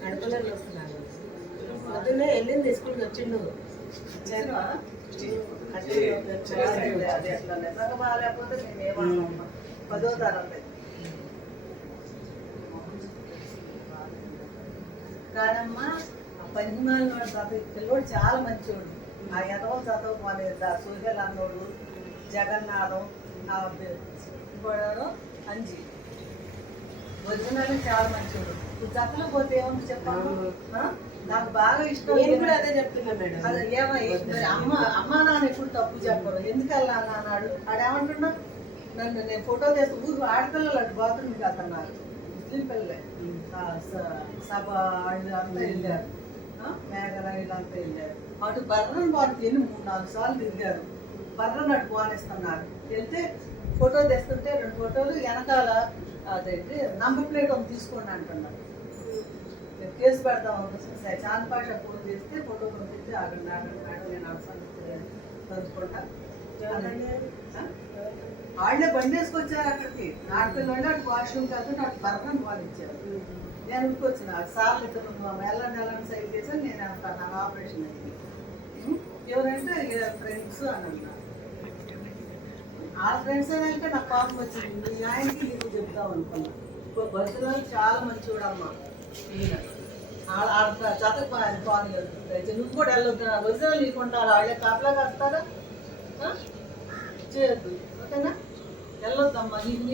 కడుపులో వస్తున్నాను పొద్దున్నే వెళ్ళింది స్కూల్కి వచ్చిండు. పదో తరగతి. కాదమ్మా పనికిమాలిన వాడు చదువు పిల్లోడు చాలా మంచివాడు ఆ ఎదవ చదువు మన సూర్యలు అన్నోడు జగన్నాథం ఇంకోడాడు అంజి. ఒరిజినల్ చాలా మంచివాడు చెప్పలు పోతే ఏమని చెప్పాను? నాకు బాగా ఇష్టం. నేను కూడా అదే చెప్తున్నా మేడం. అది ఏమై అమ్మ అమ్మ నాన్న ఎప్పుడు తప్పు చెప్పరు. ఎందుకు వెళ్ళా అన్నాడు? ఆడేమంటున్నా నన్ను నేను ఫోటో తీసి ఊరు ఆడపిల్లలు అటు బాత్రూమ్కి వెళ్తున్నారు. ముస్లిం పిల్లలే. సభ వాళ్ళు అంతా వెళ్ళారు. మేఘల వీళ్ళంతా వెళ్ళారు. అటు బర్రన్ బాగుంది ఎన్ని మూడు నాలుగు సార్లు తిరిగారు. బర్రన్ అటు బానిస్తున్నారు వెళ్తే ఫోటో తెస్తుంటే రెండు ఫోటోలు వెనకాల అదేంటి నంబర్ ప్లేట్ ఒకటి తీసుకోండి అంటున్నారు. నేను కేసు పెడదాం అనుకుంటున్నా చాంద్ పాష ఫోన్ చేస్తే ఫోటో పంపించి ఆగండి ఆగండి మేడం నేను అవసరం చదువుకుంటా? వాళ్ళే బండి వేసుకొచ్చారు అక్కడికి. ఆడపిల్లలు అటు వాష్రూమ్ కాదు నాకు భరణం వాళ్ళు ఇచ్చారు. నేను ఇంటికొచ్చిన సార్లు ఇక్కడ వెళ్ళండి వెళ్ళండి సైడ్ చేసి నేను అంటాను నాకు ఆపరేషన్ అయింది? ఎవరంటే ఫ్రెండ్స్ అని అన్నారు. ఆ ఫ్రెండ్స్ అని నాకు కోపం వచ్చింది. మీ ఆయనకి నీకు చెప్తాం అనుకున్నా. బస్సులో చాలా మంచివాడమ్మా ఈయన. ఆడ ఆడ చతకు నువ్వు కూడా వెళ్ళొద్దు ఒరిజినల్ నీకుంటా వాళ్ళే కాపలా కాస్తారా ఆ? చేయొద్దు. ఓకేనా? వెళ్ళొద్దమ్మా. నీకు